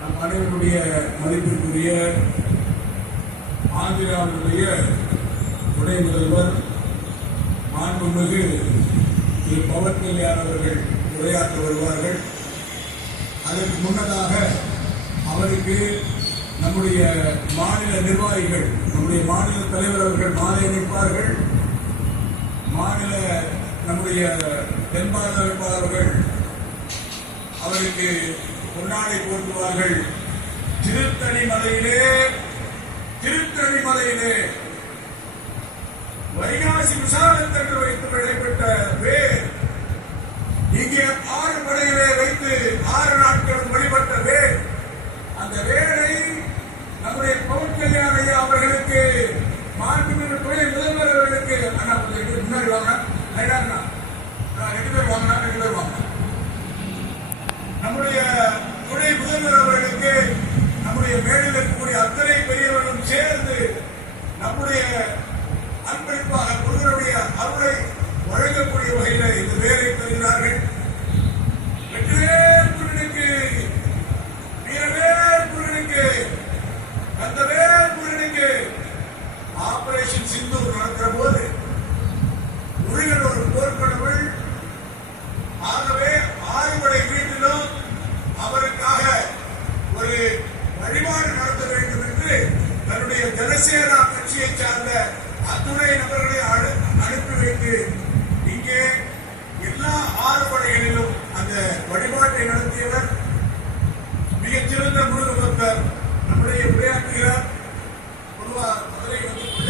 நம் அனைவருடைய மதிப்பிற்குரிய ஆந்திராவுடைய துணை முதல்வர் மாண்புமிகு திரு பவன் கல்யாண் அவர்கள் உரையாற்ற வருவார்கள். அதற்கு முன்னதாக அவருக்கு நம்முடைய மாநில நிர்வாகிகள், நம்முடைய மாநில தலைவர் அவர்கள் மாலை அணிப்பார்கள். மாநில நம்முடைய தென்பாரத வேட்பாளர்கள் அவருக்கு பொன்னாடை போட்டுவார்கள். திருத்தணி மலையிலே வைகாசி விசாலத்தன்று வைத்து விடைபெற்ற வேர், இங்கே 6 மலையிலே வைத்து 6 நாட்கள் வழிபட்ட வேர், அந்த வேரை நம்முடைய பவன் கல்யாண் ஐயா அவர்களுக்கு, மாண்புமிகு துணை முதல்வர் அவர்களுக்கு, முன்னாடி வாங்க, 2 பேர் வாங்க, நம்முடைய துணை முதல்வர் அவர்களுக்கு நம்முடைய மேடையில் இருக்கக்கூடிய அத்தனை பெரியவர்களும் சேர்ந்து நம்முடைய அன்பளிப்பாக முருகனுடைய அருளை வழங்கக்கூடிய வகையில் இந்த வேலை தருகிறார்கள். வெற்றிவேல் முருகனுக்கு, வீரவேல் முருகனுக்கு, கந்தவேல் முருகனுக்கு. ஆபரேஷன் சிந்தூர் நடக்கிற போது முருகன் ஒரு போர்க்கடவுள். ஆகவே ஆறுபடை வீட்டிலும் அவருக்காக ஒரு வழிபாடு நடத்த வேண்டும் என்று தன்னுடைய ஜனசேனா கட்சியை சார்ந்த அத்துணை நபர்களை அனுப்பி வைத்து இங்கே எல்லா 6 படைகளிலும் அந்த வழிபாட்டை நடத்தியவர் மிகச்சிறந்த முருக பக்தர் நம்முடைய உரையாற்றுகிறார். பொதுவாக மதுரை வந்து